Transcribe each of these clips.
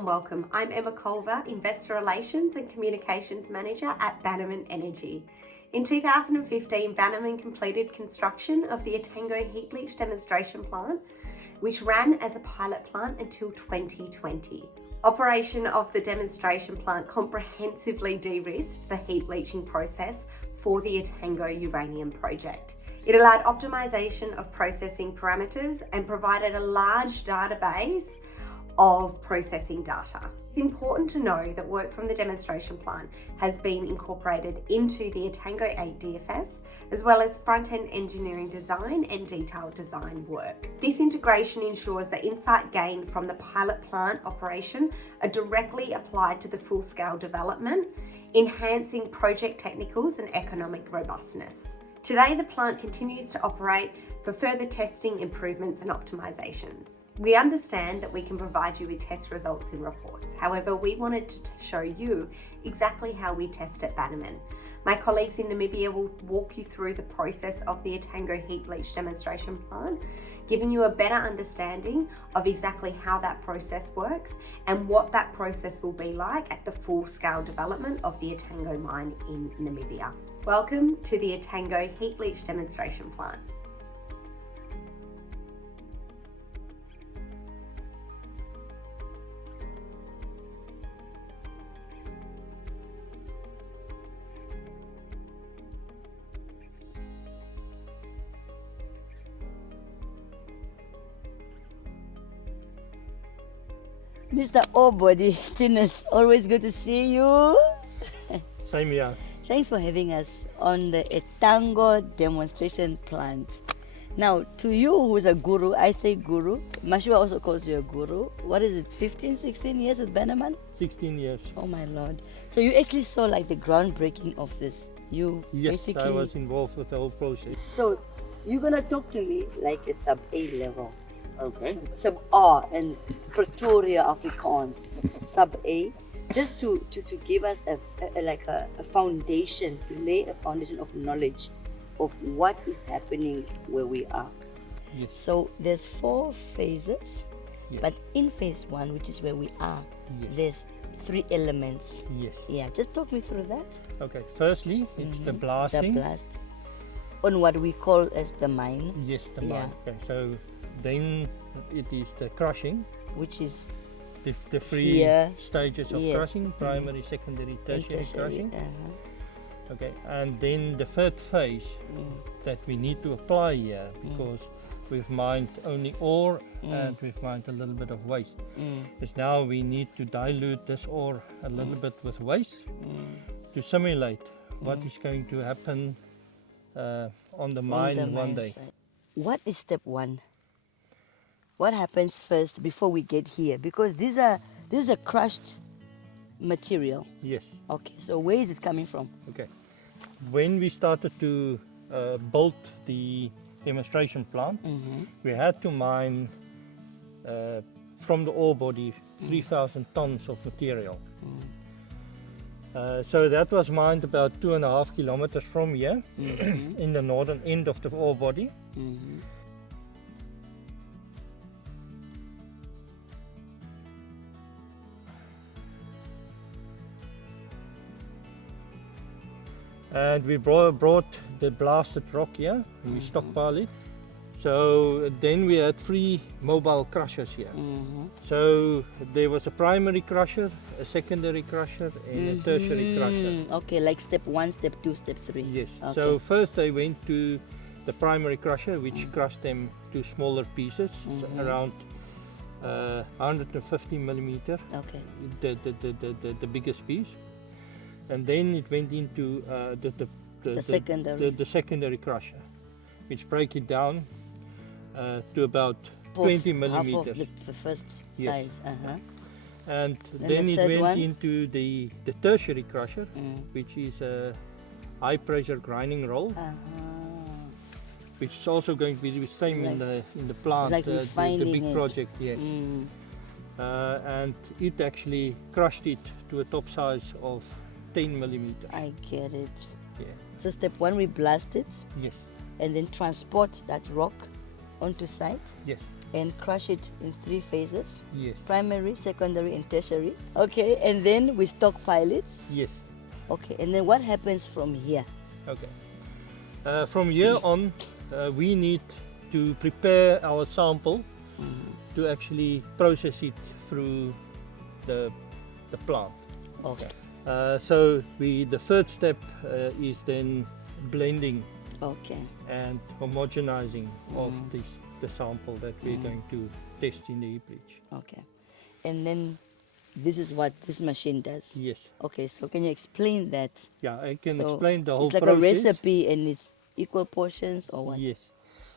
warm welcome. I'm Emma Culver, Investor Relations and Communications Manager at Bannerman Energy. In 2015, Bannerman completed construction of the Etango Heap Leach demonstration plant, which ran as a pilot plant until 2020. Operation of the demonstration plant comprehensively de-risked the heap leaching process for the Etango Uranium Project. It allowed optimisation of processing parameters and provided a large database of processing data. It's important to know that work from the demonstration plant has been incorporated into the Etango 8 DFS, as well as front-end engineering design and detailed design work. This integration ensures that insight gained from the pilot plant operation are directly applied to the full-scale development, enhancing project technicals and economic robustness. Today, the plant continues to operate for further testing, improvements and optimizations. We understand that we can provide you with test results and reports. However, we wanted to show you exactly how we test at Bannerman. My colleagues in Namibia will walk you through the process of the Etango Heap Leach demonstration plant, giving you a better understanding of exactly how that process works and what that process will be like at the full-scale development of the Etango mine in Namibia. Welcome to the Etango Heap Leach demonstration plant. Mr. Orebody, Tinus, always good to see you. Same here. Thanks for having us on the Etango demonstration plant. Now, to you who's a guru, I say guru. Mashua also calls you a guru. What is it, 15, 16 years with Bannerman? 16 years. Oh my Lord. So you actually saw like the groundbreaking of this. You Yes, basically... I was involved with the whole process. So you're going to talk to me like it's sub A level. Okay. Sub A and Pretoria Afrikaans, sub A, just to give us a foundation, to lay a foundation of knowledge of what is happening where we are. Yes. So there's 4 phases, Yes. but in phase 1, which is where we are, Yes. there's 3 elements. Yes. Yeah, just talk me through that. Okay. Firstly, it's the blasting. The blast on what we call as the mine, Yes, the Yeah. mine. Okay. So then it is the crushing. which is The 3 Here. stages of Yes. crushing: primary, secondary, tertiary crushing. uh-huh. Okay. And then the 3rd phase that we need to apply here, because we've mined only ore and we've mined a little bit of waste. Is now we need to dilute this ore a little bit with waste to simulate what is going to happen on the mine On the one mine day. site. What is step 1? What happens first before we get here? Because this is a crushed material. Yes. Okay, so where is it coming from? Okay. When we started to build the demonstration plant, we had to mine from the ore body 3,000 tons of material. So that was mined about 2.5 kilometers from here, in the northern end of the ore body. And we brought the blasted rock here, we stockpile it. So then we had 3 mobile crushers here. So there was a primary crusher, a secondary crusher and a tertiary crusher. Okay, like step 1, step 2, step 3. Yes, Okay. so first they went to the primary crusher, which crushed them to smaller pieces, around 150 millimeter, Okay. the biggest piece. And then it went into the secondary crusher, which break it down to about 20 millimeters. Half of the first Yes. size. And Then then the it third went one? into the tertiary crusher, which is a high pressure grinding roll, which is also going to be the same in the plant, like the refining big it. project, yes. And it actually crushed it to a top size of 10 millimeters. I get it. Yeah. So step 1, we blast it Yes. and then transport that rock onto site. Yes. and crush it in 3 phases. Yes. Primary, secondary, and tertiary. Okay, and then we stockpile it. Yes. Okay, and then what happens from here? Okay. From here on, we need to prepare our sample to actually process it through the plant. Okay. So the third step is then blending Okay. and homogenizing of the sample that we're going to test in the heap leach. Okay. And then this is what this machine does. Yes. Okay, so can you explain that? Yeah, I can So explain the whole it's like process. a recipe and it's equal portions or what? Yes,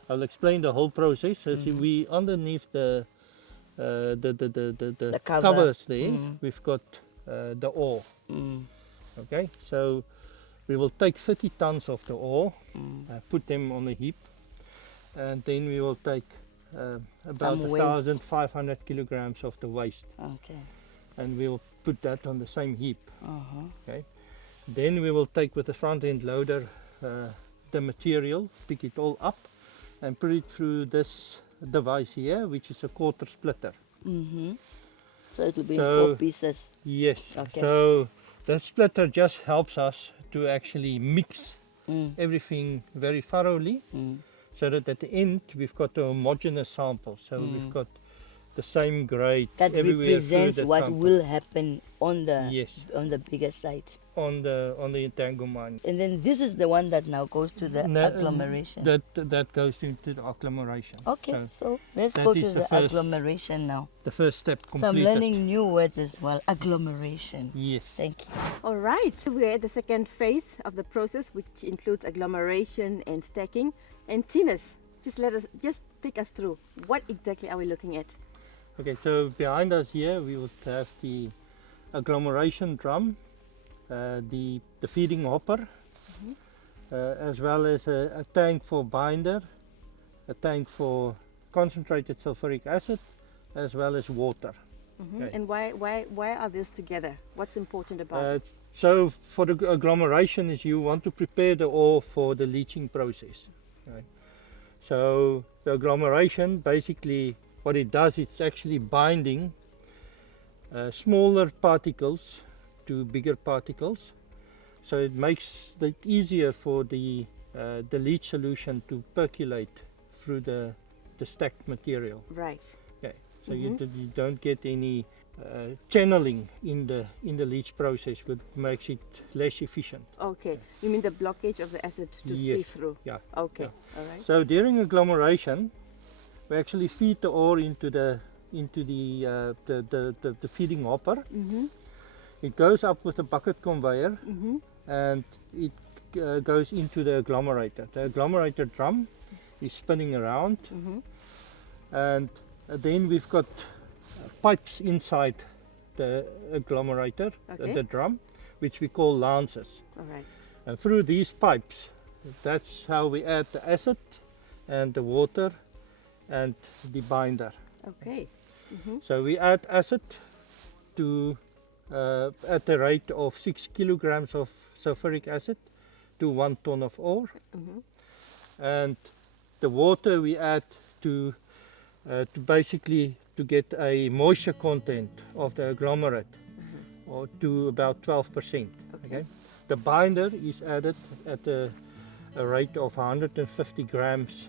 I'll explain the whole process. As we underneath the cover. covers there, we've got the ore. Okay, so we will take 30 tons of the ore, put them on a heap, and then we will take about Some waste. 1,500 kilograms of the waste, Okay. and we'll put that on the same heap. Uh-huh. Okay, then we will take with the front end loader the material, pick it all up, and put it through this device here, which is a quarter splitter. So it will be in So- 4 pieces. Yes. Okay. So the splitter just helps us to actually mix everything very thoroughly, so that at the end we've got a homogeneous sample. So we've got the same grade That everywhere represents through that what sample. will happen on the Yes. on the bigger site. on the Etango mine. And then this is the one that now goes to the No, agglomeration. That goes into the agglomeration. Okay, so let's that go to is the the first agglomeration now. The first step So I'm completed. learning new words as well. Agglomeration. Yes. Thank you. All right, we're at the second phase of the process, which includes agglomeration and stacking. And Tinas, just take us through. What exactly are we looking at? Okay, so behind us here we would have the agglomeration drum, the feeding hopper, as well as a tank for binder, a tank for concentrated sulfuric acid, as well as water. Okay. And why are these together? What's important about it? So for the agglomeration is you want to prepare the ore for the leaching process. Right? So the agglomeration, basically what it does, it's actually binding smaller particles to bigger particles. So it makes it easier for the leach solution to percolate through the stacked material. Right. Okay. So you don't get any channeling in the leach process, which makes it less efficient. Okay. You mean the blockage of the acid to Yes. see through? Yeah. Okay. Yeah. All right. So during agglomeration, we actually feed the ore into the feeding hopper. It goes up with a bucket conveyor, and it goes into the agglomerator. The agglomerator drum is spinning around, and then we've got pipes inside the agglomerator, Okay. the drum, which we call lances. All right. And through these pipes, that's how we add the acid and the water and the binder. Okay. So we add acid to at the rate of 6 kilograms of sulfuric acid to 1 ton of ore, and the water we add to basically to get a moisture content of the agglomerate, or to about 12%. Okay. The binder is added at a rate of 150 grams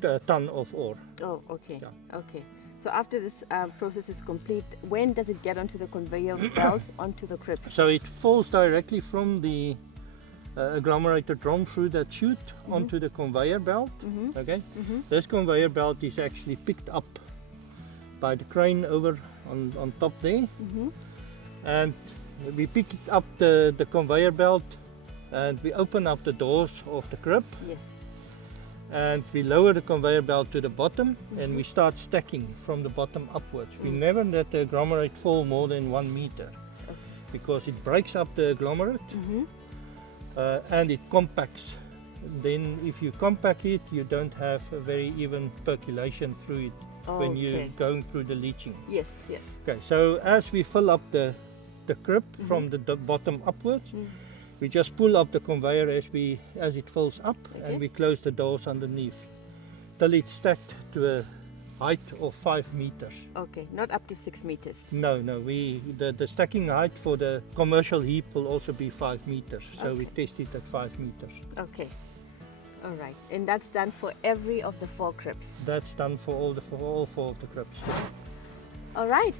per ton of ore. Oh, okay. Yeah. Okay. So after this process is complete, when does it get onto the conveyor belt, onto the crypts? So it falls directly from the agglomerator drum through that chute onto the conveyor belt. Okay. This conveyor belt is actually picked up by the crane over on top there, and we pick it up the conveyor belt, and we open up the doors of the crib, Yes. and we lower the conveyor belt to the bottom, and we start stacking from the bottom upwards. We never let the agglomerate fall more than 1 meter, because it breaks up the agglomerate and it compacts. Then if you compact it, you don't have a very even percolation through it when you're Okay. going through the leaching. Yes, yes. Okay, so as we fill up the crib from the bottom upwards, we just pull up the conveyor as it fills up, Okay. and we close the doors underneath till it's stacked to height of 5 meters. Okay, not up to 6 meters. No, the stacking height for the commercial heap will also be 5 meters. So we test it at 5 meters. Okay. All right. And that's done for every of the 4 crypts. That's done for all 4 of the crypts. All right.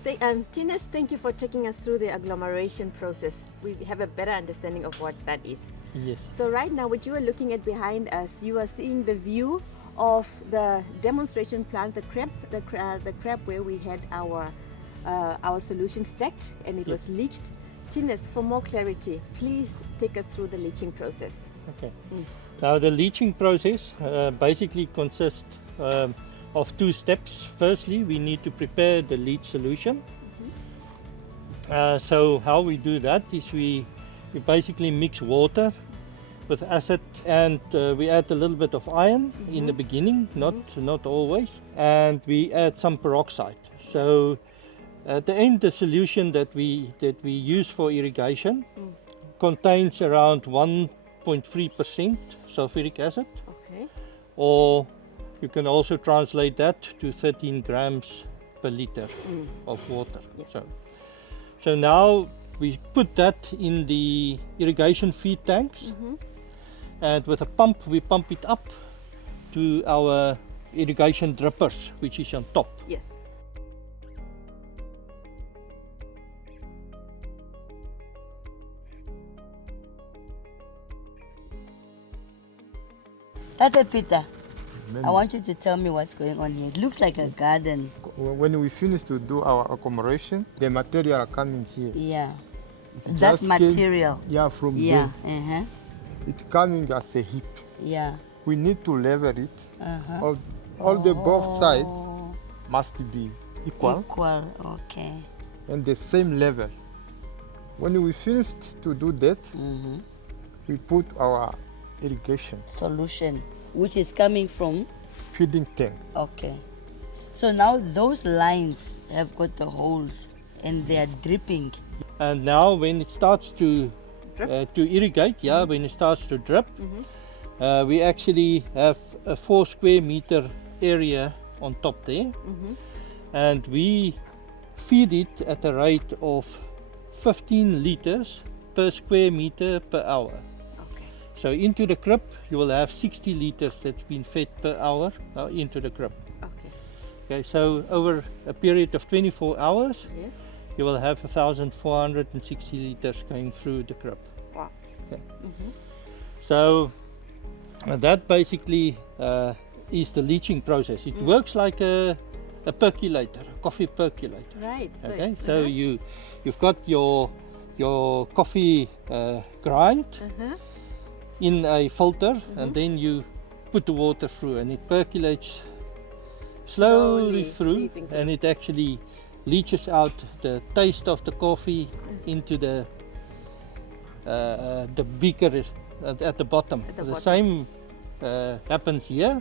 Tinus, thank you for taking us through the agglomeration process. We have a better understanding of what that is. Yes. So right now, what you are looking at behind us, you are seeing the view of the demonstration plant, the crab where we had our solution stacked and it was leached. Tinus, for more clarity, please take us through the leaching process. Okay. Now the leaching process basically consists of 2 steps. Firstly, we need to prepare the leach solution. So how we do that is we basically mix water with acid, and we add a little bit of iron in the beginning, not always, and we add some peroxide. So at the end, the solution that we use for irrigation contains around 1.3% sulfuric acid, or you can also translate that to 13 grams per liter of water. Yes. So now we put that in the irrigation feed tanks, and with a pump we pump it up to our irrigation drippers, which is on top. Yes. Tata Peter, I want you to tell me what's going on here. It looks like a garden. When we finish to do our agglomeration, the material are coming here. Yeah. It That just material. Came, yeah, from Yeah. there. It's coming as a heap. Yeah. We need to level it. All the both sides must be equal Equal, okay. and the same level. When we finished to do that, we put our irrigation Solution, which is coming from, feeding tank. okay. So now those lines have got the holes and they are dripping. And now when it starts to irrigate, when it starts to drip, we actually have a 4 square meter area on top there, and we feed it at a rate of 15 liters per square meter per hour. So into the crib you will have 60 liters that's been fed per hour into the crib. Okay, so over a period of 24 hours, you will have 1,460 liters going through the crib. Wow. Okay. So that basically is the leaching process. It works like a percolator, a coffee percolator. Right. Okay, so you've got your coffee grind in a filter, and then you put the water through, and it percolates slowly through, and it actually leaches out the taste of the coffee into the beaker at the bottom. The same happens here.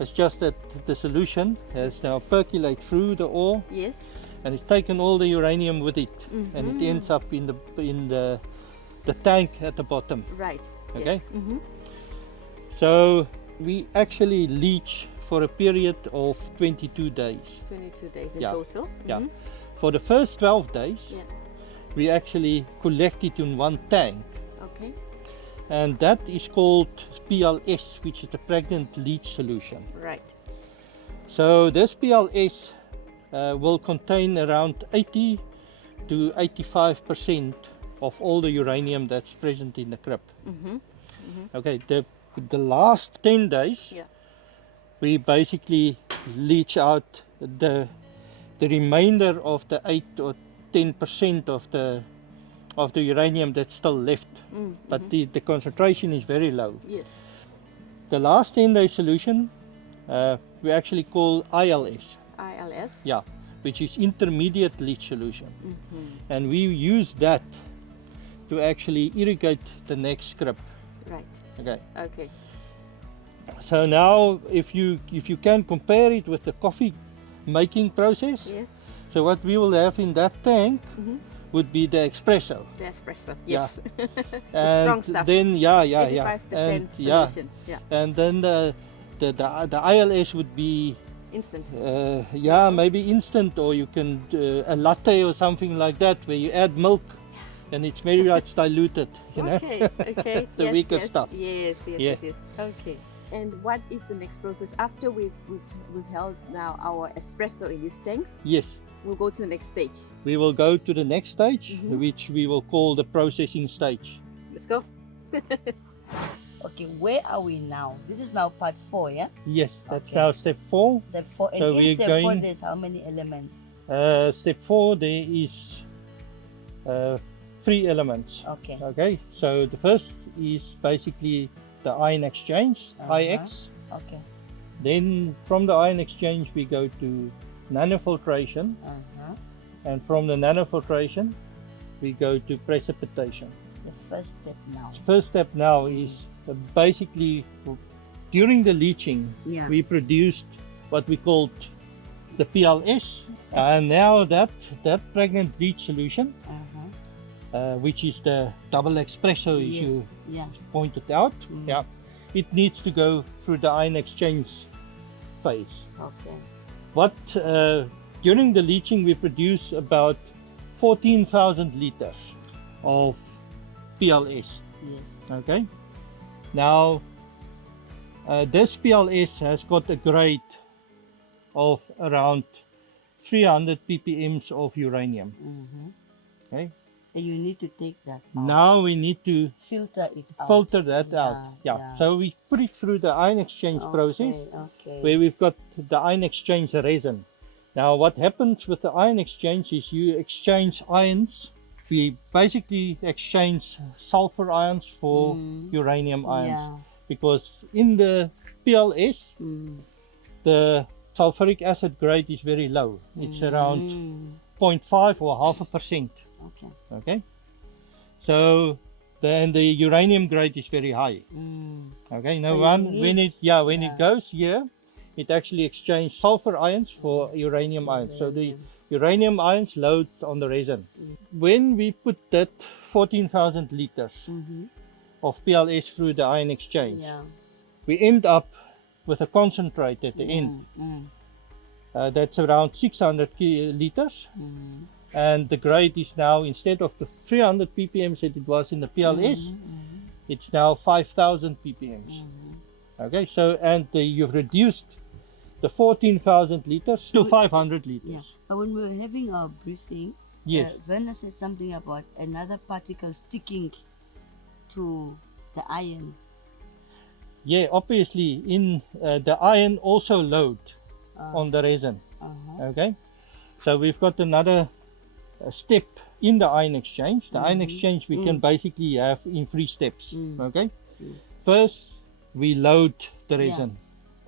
It's just that the solution has now percolated through the ore, and it's taken all the uranium with it, and it ends up in the tank at the bottom. Right. Okay. So we actually leach for a period of 22 days. 22 days in total. Yeah. For the first 12 days, we actually collect it in one tank. Okay. And that is called PLS, which is the pregnant leach solution. Right. So this PLS will contain around 80 to 85% of all the uranium that's present in the crib. Okay, the last 10 days, we basically leach out the remainder of the 8 or 10% of the uranium that's still left, but the concentration is very low. Yes. The last 10-day solution we actually call ILS. ILS. Yeah, which is intermediate leach solution, and we use that to actually irrigate the next crib. Right. Okay. Okay. So now, if you can compare it with the coffee making process, so what we will have in that tank would be the espresso. The espresso. Yes. Yeah. The And strong stuff. then 85% and solution. and then the ILS would be Instant. Yeah, maybe instant, or you can a latte or something like that, where you add milk, and it's very much diluted. You know, Okay, okay. the weaker stuff. Yes, yes, Yeah. yes, yes. Okay. And what is the next process after we've held now our espresso in these tanks? Yes, We'll go to the next stage. we will go to the next stage, Mhm. which we will call the processing stage. Let's go. Okay, where are we now? This is now part 4, yeah? Yes, that's Okay. now step 4. Step 4. And So in we're step 4, going- there's how many elements? Step 4, there is 3 elements. Okay. Okay, so the first is basically the ion exchange, IX. Okay. Then from the ion exchange we go to nanofiltration, and from the nanofiltration we go to precipitation. The first step now. First step now is basically during the leaching Yeah. we produced what we called the PLS, and now that pregnant leach solution, which is the double espresso, as you Yes. Yeah. pointed out, Mm. yeah, it needs to go through the ion exchange phase. Okay. What during the leaching we produce about 14,000 liters of PLS. Yes. Okay. Now this PLS has got a grade of around 300 ppms of uranium. Okay. And you need to take that out. Now we need to Filter it out. filter that out. Yeah, Yeah. yeah. So we put it through the ion exchange process, Okay. where we've got the ion exchange resin. Now what happens with the ion exchange is you exchange ions. We basically exchange sulfur ions for uranium ions, Yeah. because in the PLS Mm. the sulfuric acid grade is very low. It's around 0.5 or 0.5%. Okay. Okay, so then the uranium grade is very high. Okay, now So when it yeah. goes here, it actually exchanges sulfur ions for uranium ions. So the uranium ions load on the resin. When we put that 14,000 liters of PLS through the ion exchange, Yeah. we end up with a concentrate at the end. That's around 600 liters. And the grade is now, instead of the 300 ppm that it was in the PLS, it's now 5,000 ppm. Okay, so and you've reduced the 14,000 liters to 500 liters. Yeah. But when we were having our briefing, Yes. Werner said something about another particle sticking to the iron. Yeah, obviously in the iron also load on the resin. Okay, so we've got another step in the ion exchange. The ion exchange we can basically have in 3 steps. Okay, first we load the resin.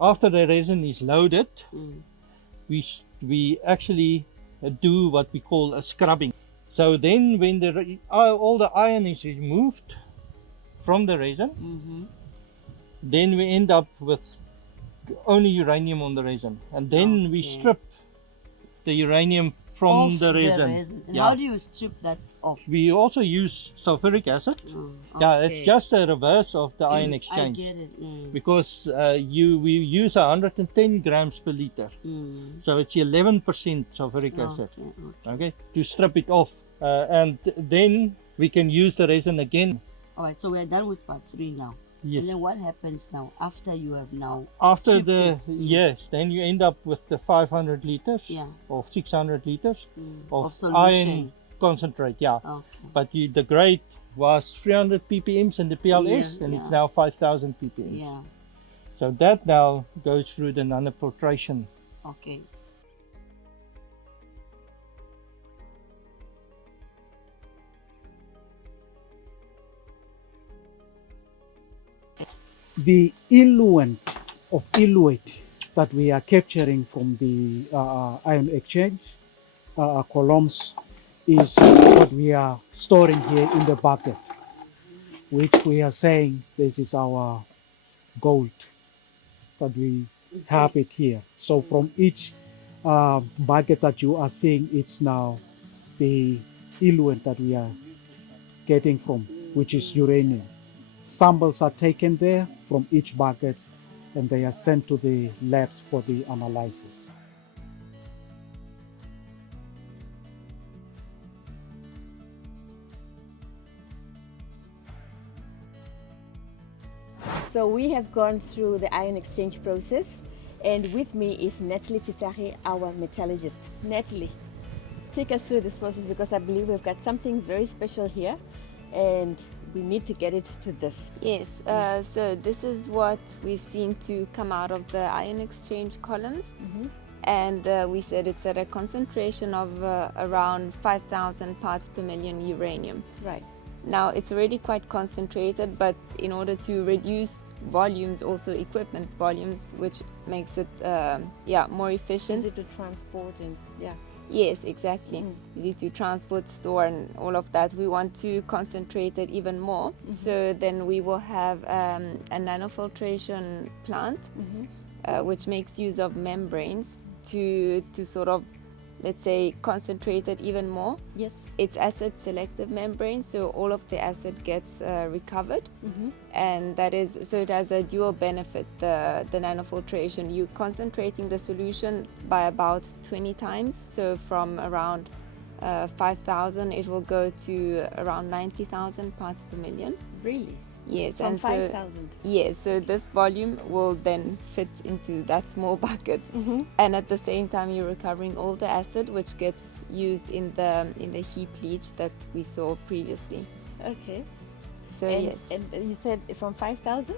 After the resin is loaded, we actually do what we call a scrubbing. So then when all the iron is removed from the resin, then we end up with only uranium on the resin, and then we strip the uranium from Off the resin. And Yeah. how do you strip that off? We also use sulfuric acid. Yeah, it's Okay. just a reverse of the ion I exchange. get it. Because we use 110 grams per liter, so it's 11% sulfuric acid. Okay, to strip it off, and then we can use the resin again. All right, so we're done with part 3 now. Yes. And then what happens now after you have now After stripped the it? yes, then you end up with the 500 liters Yeah. or 600 liters Of of solution. iron concentrate. Yeah, Okay. but the grade was 300 ppms in the PLS, Yeah, and yeah. it's now 5,000 ppms. Yeah. So that now goes through the nanofiltration. Okay. The eluent of eluate that we are capturing from the ion exchange columns is what we are storing here in the bucket, which we are saying this is our gold that we have it here. So from each bucket that you are seeing, it's now the eluent that we are getting from, which is uranium. Samples are taken there from each bucket, and they are sent to the labs for the analysis. So we have gone through the ion exchange process, and with me is Natalie Pisari, our metallurgist. Natalie, take us through this process, because I believe we've got something very special here and we need to get it to this. Yes, so this is what we've seen to come out of the ion exchange columns. And we said it's at a concentration of around 5,000 parts per million uranium. Right. Now it's already quite concentrated, but in order to reduce volumes, also equipment volumes, which makes it more efficient. Easy to transport and Yes, exactly. Easy to transport, store, and all of that. We want to concentrate it even more. So then we will have a nanofiltration plant, which makes use of membranes to sort of, let's say, concentrate it even more. Yes. It's acid selective membrane, so all of the acid gets recovered, and that is, so it has a dual benefit. The nanofiltration, you concentrating the solution by about 20 times, so from around 5,000 it will go to around 90,000 parts per million. Really? Yes. From and 5,000? Yes, so this volume will then fit into that small bucket, and at the same time you're recovering all the acid which gets used in the heap leach that we saw previously. Okay. So yes, And you said from 5,000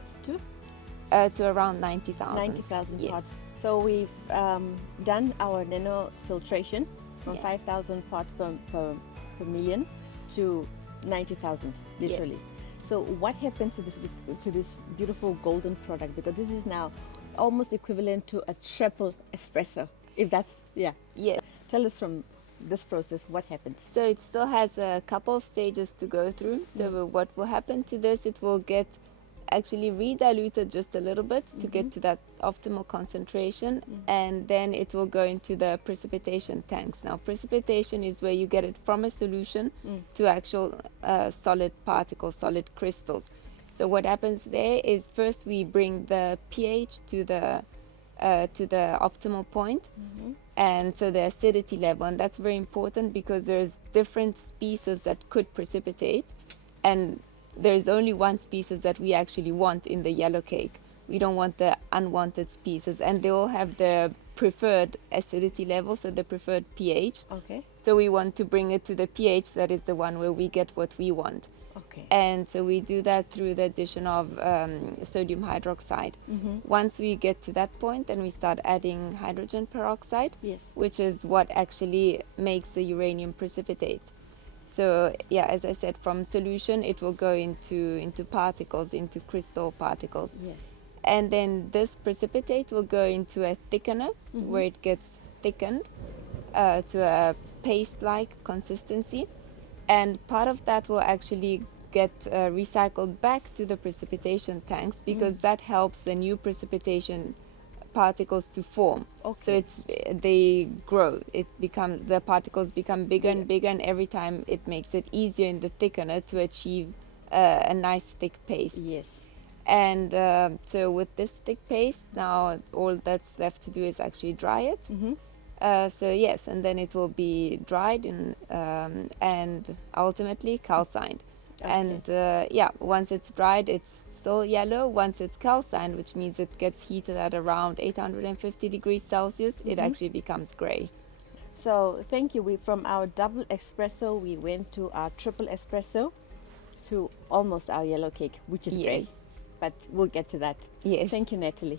to around 90,000. 90,000 Yes. parts. So we've done our nanofiltration from Yeah. 5,000 parts per million to 90,000, literally. Yes. So what happened to this beautiful golden product? Because this is now almost equivalent to a triple espresso. If that's Yes. Tell us from this process what happens. So it still has a couple of stages to go through. So what will happen to this, it will get actually re-diluted just a little bit to get to that optimal concentration, and then it will go into the precipitation tanks. Now precipitation is where you get it from a solution to actual solid particles, solid crystals. So what happens there is, first we bring the pH to the optimal point, and so the acidity level, and that's very important because there's different species that could precipitate, and there's only one species that we actually want in the yellow cake. We don't want the unwanted species, and they all have their preferred acidity level, so the preferred pH. Okay. So we want to bring it to the pH that is the one where we get what we want. Okay. And so we do that through the addition of sodium hydroxide. Once we get to that point, then we start adding hydrogen peroxide, Yes. which is what actually makes the uranium precipitate. So yeah, as I said, from solution it will go into particles, into crystal particles. Yes. And then this precipitate will go into a thickener, where it gets thickened to a paste-like consistency. And part of that will actually get recycled back to the precipitation tanks, because that helps the new precipitation particles to form. Okay. So they grow. The particles become bigger and bigger, and every time it makes it easier in the thickener to achieve a nice thick paste. Yes. And so with this thick paste, now all that's left to do is actually dry it. So yes, and then it will be dried and ultimately calcined. Okay. And once it's dried, it's still yellow. Once it's calcined, which means it gets heated at around 850 degrees Celsius, it actually becomes gray. So thank you. From our double espresso, we went to our triple espresso, to almost our yellow cake, which is Yes. great. But we'll get to that. Yes. Thank you, Natalie.